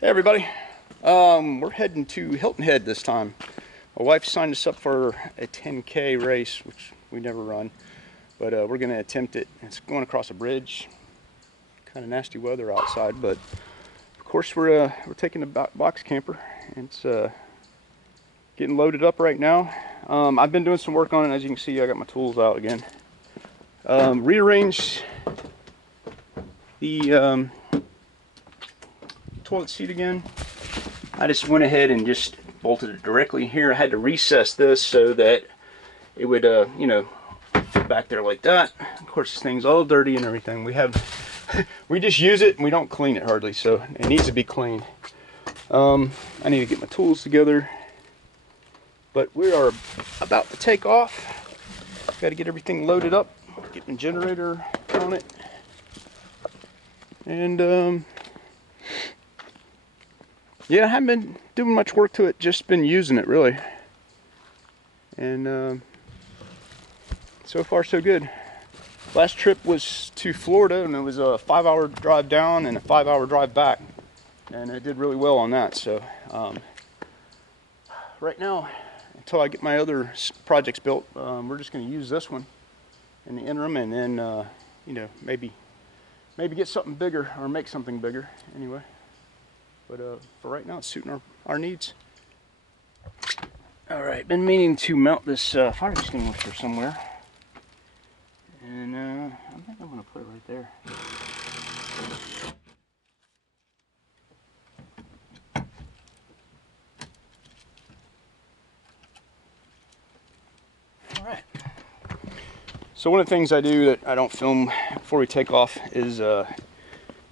Hey everybody, we're heading to Hilton Head this time. My wife signed us up for a 10K race, which we never run, but we're going to attempt it. It's going across a bridge. Kind of nasty weather outside, but of course we're taking the box camper. It's getting loaded up right now. I've been doing some work on it. As you can see, I got my tools out again. Rearranged the toilet seat again. I just went ahead and just bolted it directly here. I had to recess this so that it would, you know, fit back there like that. Of course, this thing's all dirty and everything. We just use it and we don't clean it hardly, so it needs to be cleaned. I need to get my tools together, but we are about to take off. Got to get everything loaded up, get the generator on it, and yeah, I haven't been doing much work to it, just been using it really. And so far so good. Last trip was to Florida and it was a 5-hour drive down and a 5-hour drive back. And it did really well on that. So right now, until I get my other projects built, we're just going to use this one in the interim, and then you know, maybe get something bigger or make something bigger anyway. But for right now, it's suiting our needs. All right, been meaning to mount this fire extinguisher somewhere. And I think I'm gonna put it right there. All right. So one of the things I do that I don't film before we take off is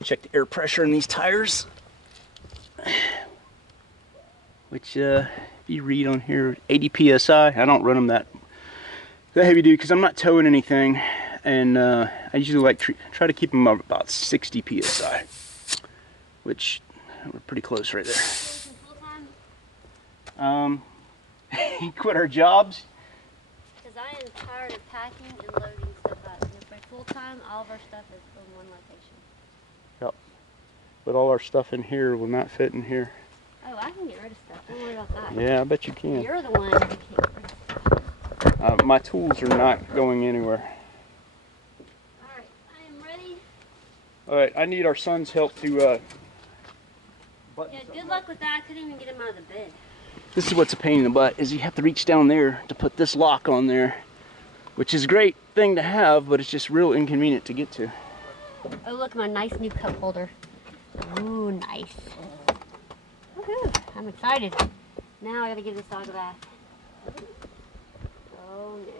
check the air pressure in these tires. Which if you read on here, 80 psi. I don't run them that heavy duty because I'm not towing anything, and I usually like try to keep them up about 60 psi, which we're pretty close right there. Quit our jobs. Because I am tired of packing and loading stuff up. And if we're full time, all of our stuff is from one location. Yep. But all our stuff in here will not fit in here. Oh, I can get rid of stuff. Don't worry about that. Yeah, I bet you can. You're the one who can't get rid of stuff. My tools are not going anywhere. Alright, I am ready. Alright, I need our son's help to Yeah, good luck with that. I couldn't even get him out of the bed. This is what's a pain in the butt, is you have to reach down there to put this lock on there, which is a great thing to have, but it's just real inconvenient to get to. Oh, look, my nice new cup holder. Ooh, nice. Woohoo, I'm excited. Now I gotta give this dog a bath. Oh no.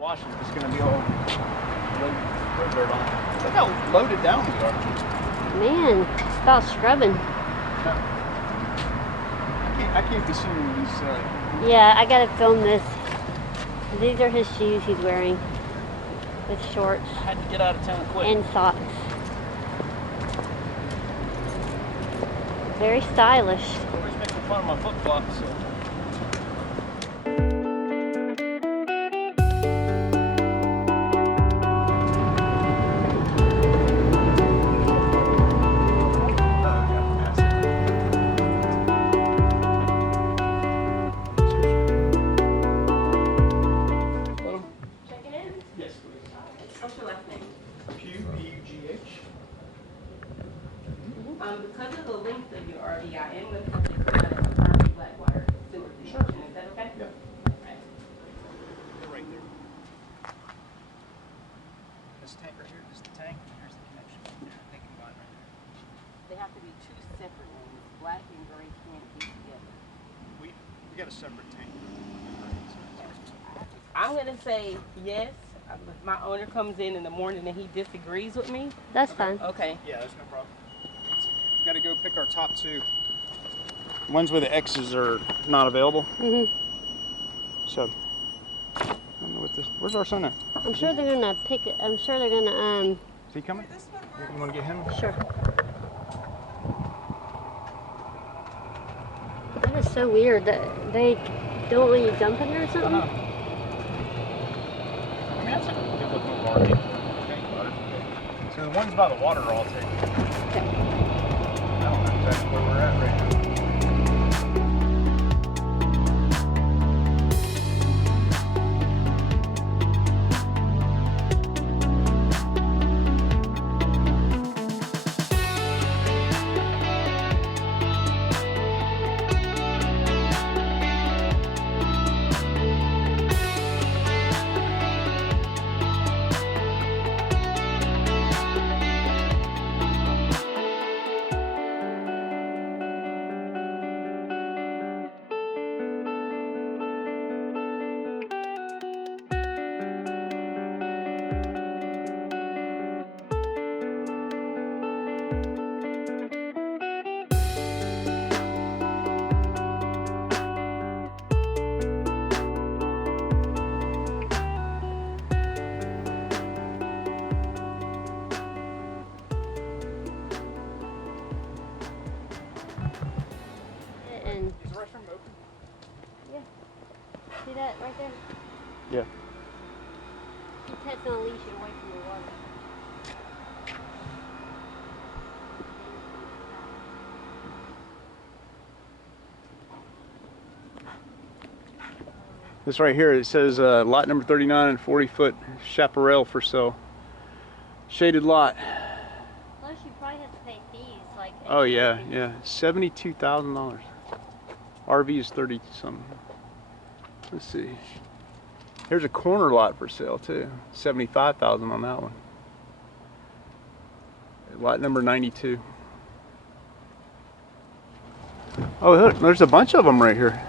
Washing is going to be all road dirt on it. Look how loaded down we are. Man, it's about scrubbing. I can't be seeing these. Yeah, I gotta film this. These are his shoes he's wearing with shorts I had to get out of town quick. and socks. Very stylish. Always making fun of my flip flops. So. Because of the length of your RV, I am going to have to cut a RV black water sewer connection. Is that okay? Yeah. Right. Right there. This tank right here, this is the tank, and here's the connection. They combine right there. They have to be two separate ones. Black and gray can't be together. We got a separate tank. I'm going to say yes. If my owner comes in the morning and he disagrees with me, That's fine. okay. Yeah, that's no problem. Got to go pick our top two. Ones where the X's are not available. So, I don't know what this. Where's our son at? I'm sure they're gonna pick it. I'm sure they're gonna Is he coming? You want to get him? Sure. so weird that they don't let you jump in there or something. I mean, that's a good looking RV. Think about it. So the ones by the water are all taken. Okay. I don't know exactly where we're at right now. And Is the restroom open? yeah, see that right there? Yeah. Your pet's on a leash and away from the water. This right here, it says lot number 39 and 40-foot chaparral for sale. Shaded lot. Plus, you probably have to pay fees like. Oh yeah, yeah. $72,000. RV is 30 something. Let's see. Here's a corner lot for sale too. $75,000 on that one. Lot number 92. Oh, look, there's a bunch of them right here.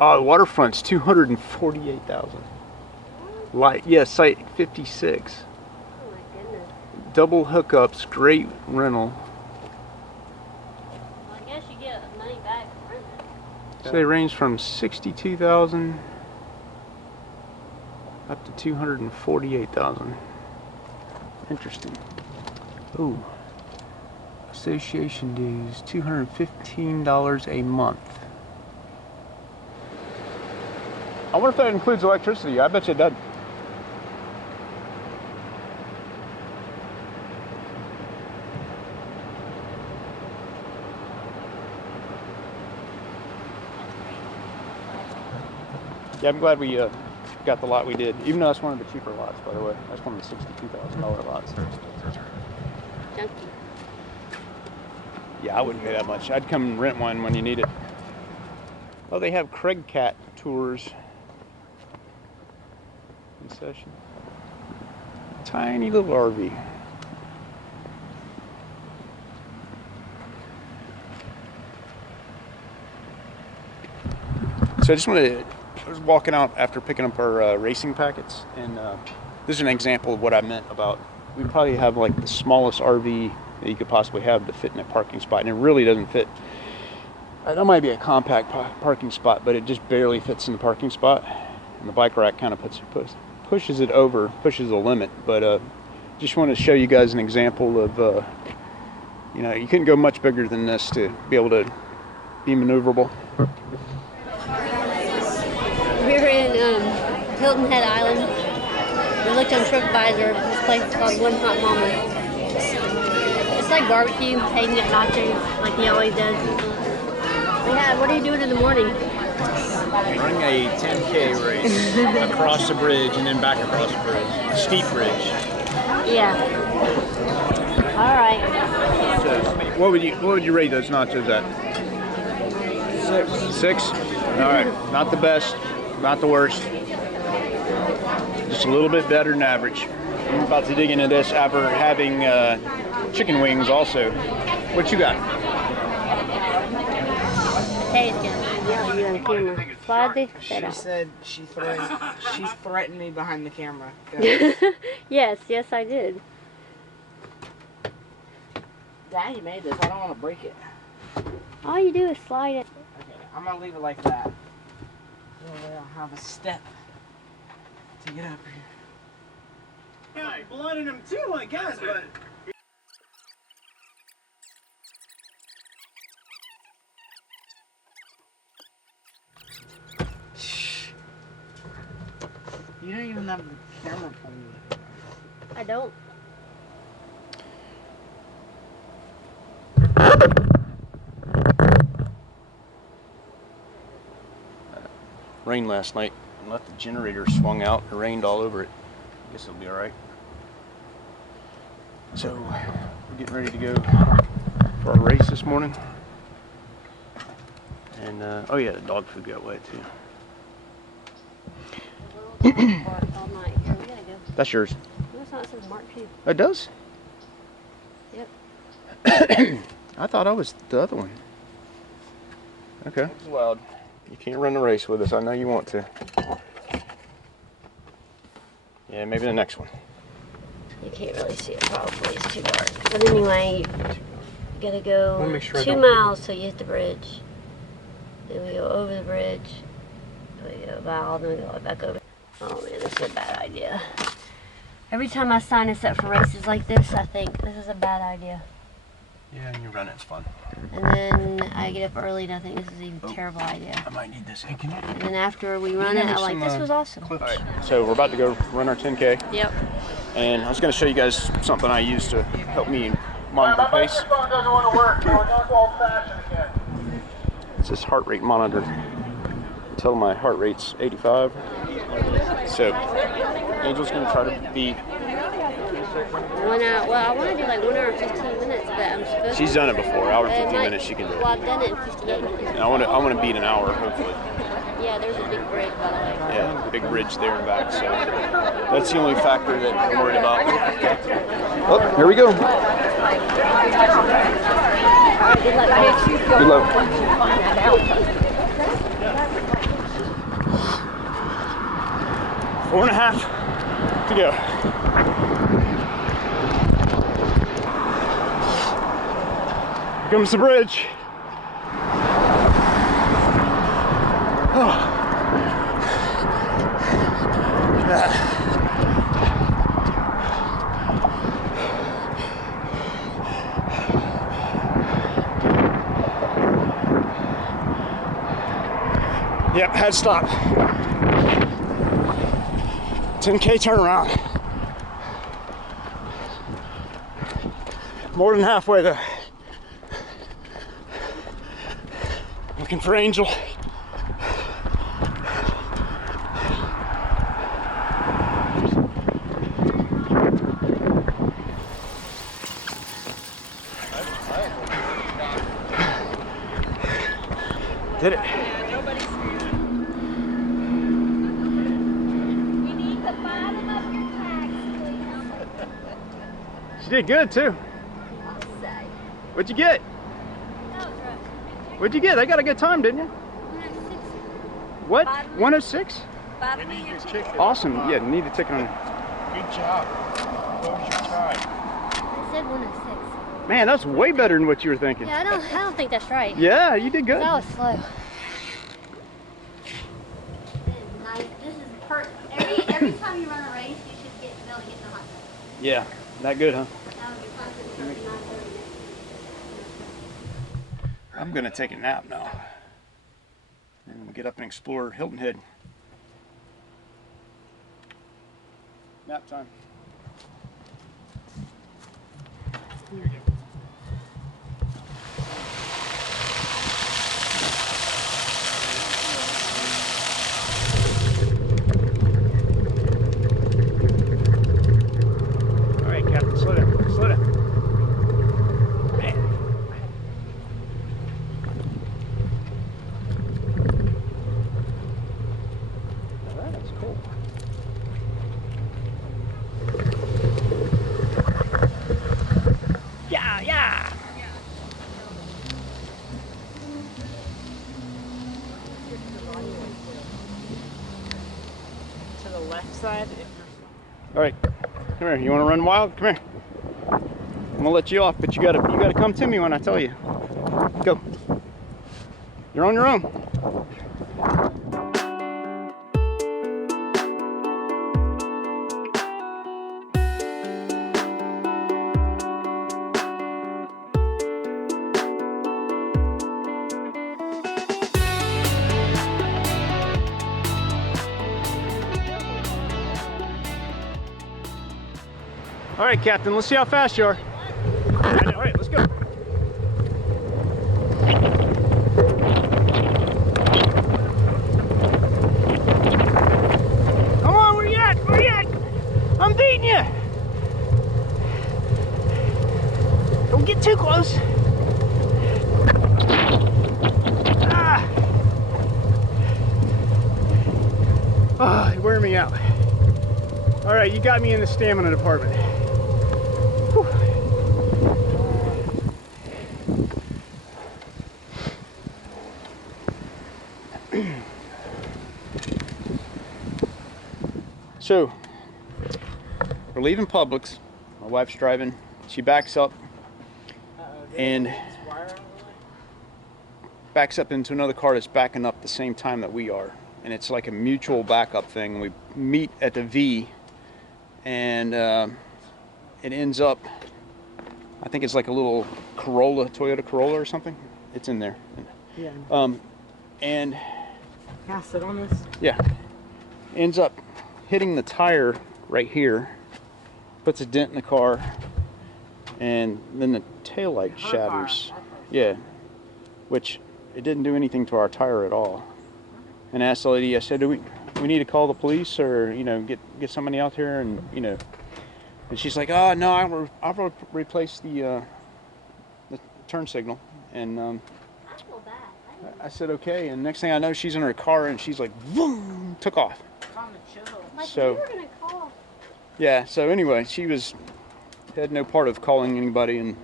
Oh, the waterfront's $248,000. Light, yeah, site 56. Oh my goodness. Double hookups, great rental. Well, I guess you get money back for renting. So they range from 62,000 up to 248,000. Interesting. Ooh. Association dues, $215 a month. I wonder if that includes electricity. I bet you it does. Yeah, I'm glad we got the lot we did. Even though that's one of the cheaper lots, by the way. That's one of the $62,000 lots. Junkie. Yeah, I wouldn't pay that much. I'd come and rent one when you need it. Oh, they have Craig Cat tours in session. Tiny little RV. So I just wanted to, I was walking out after picking up our racing packets, and this is an example of what I meant about, we probably have like the smallest RV that you could possibly have to fit in a parking spot, and it really doesn't fit. That might be a compact parking spot, but it just barely fits in the parking spot, and the bike rack kind of pushes it over, pushes the limit. But just want to show you guys an example of, you know, you couldn't go much bigger than this to be able to be maneuverable. We're in Hilton Head Island. We looked on TripAdvisor. This place is called One Hot Mama. It's like barbecue, taking it nachos like he always does. Yeah, what are you doing in the morning? Running a 10K race across the bridge and then back across the bridge. A steep bridge. Yeah. All right. What would you rate those nachos at? 6. All right, not the best, not the worst. Just a little bit better than average. I'm about to dig into this after having chicken wings also. What you got? Tastes good. Yeah, you on camera. Slide this She said she threatened me behind the camera. Yes, I did. Daddy made this. I don't want to break it. All you do is slide it. Okay, I'm gonna leave it like that. That way I'll have a step to get up here. Yeah, blood in them too, I guess, but. You don't even have the camera phone. I don't. Rained last night and left the generator swung out. It rained all over it. I guess it'll be all right. So we're getting ready to go for our race this morning. And oh yeah, the dog food got wet too. All night. Here, we gotta go. That's yours. No, it's not. It says Mark Pugh. It does? Yep. I thought I was the other one. Okay. It's loud. You can't run the race with us. I know you want to. Yeah, maybe the next one. You can't really see it probably. It's too dark. But anyway, you gotta go Wanna make sure I 2 don't- miles till you hit the bridge. Then we go over the bridge. We go about, then we go back over. Oh man, this is a bad idea. Every time I sign us up for races like this, I think this is a bad idea. Yeah, and you run it. It's fun. And then I get up early and I think this is even a terrible idea. I might need this. Hey, can you? And then after we run it, I'm like, this was awesome. All right. So we're about to go run our 10K. Yep. And I was going to show you guys something I use to help me monitor the pace. It's this heart rate monitor. Until my heart rate's 85. So Angel's going to try to be. 1 hour. Well, I want to do like 1 hour and 15 minutes, but I'm supposed She's done it before. Hour and But it 15 might- minutes she can do Well, it. I've done it in 58 minutes. And I want to beat an hour hopefully. Yeah, there's a big bridge, by the way. Yeah, big bridge there and back. So that's the only factor that I'm worried about. Oh, here we go. Good luck. Good luck. 4.5 to go. Here comes the bridge. Oh. Yep, had to stop. 10K turnaround. More than halfway though. Looking for Angel. Did it. She did good too. What'd you get? What'd you get? I got a good time, didn't you? What? 106? We need your ticket. Awesome. Yeah, need a ticket on it. Good job. What was your time? I said 106. Man, that's way better than what you were thinking. Yeah, I don't think that's right. Yeah, you did good. That was slow. This is nice. This is every time you run a race, you should be able to get in the hot tub. Yeah, that good, huh? That would be fun for 39:30. I'm gonna take a nap now. And we'll get up and explore Hilton Head. Nap time. All right, Captain, slow down, slow down. Man. Now that is cool. Yeah, yeah. To the left side. All right, come here. You want to run wild? Come here. I'm gonna let you off, but you gotta come to me when I tell you. Go. You're on your own. All right, Captain, let's see how fast you are. All right, let's go. Come on, where you at? Where you at? I'm beating you. Don't get too close. Ah. Oh, you're wearing me out. All right, you got me in the stamina department. Whew. So, we're leaving Publix. My wife's driving. She backs up and backs up into another car that's backing up the same time that we are. And it's like a mutual backup thing. We meet at the V, and it ends up, I think it's like a little Corolla, Toyota Corolla or something. It's in there. Yeah. And Can I sit on this? yeah, ends up hitting the tire right here, puts a dent in the car, and then the taillight shatters. Yeah, which it didn't do anything to our tire at all. And I asked the lady, I said, do we need to call the police, or, you know, get somebody out here, and, you know, and she's like, oh no, I'll replace the turn signal. And I said, okay. And next thing I know, she's in her car, and she's like, boom, took off. So, we were gonna call. yeah, so anyway, she had no part of calling anybody, and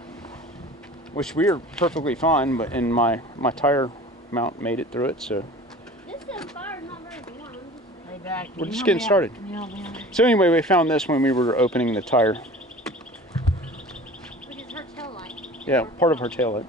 which we were perfectly fine, but and my tire mount made it through it, so This says fire not very warm. Hey, Dad, can we're you just help getting me out? started. Can you help me out? So anyway, we found this when we were opening the tire. Which is her tail light. Yeah, part of her tail light.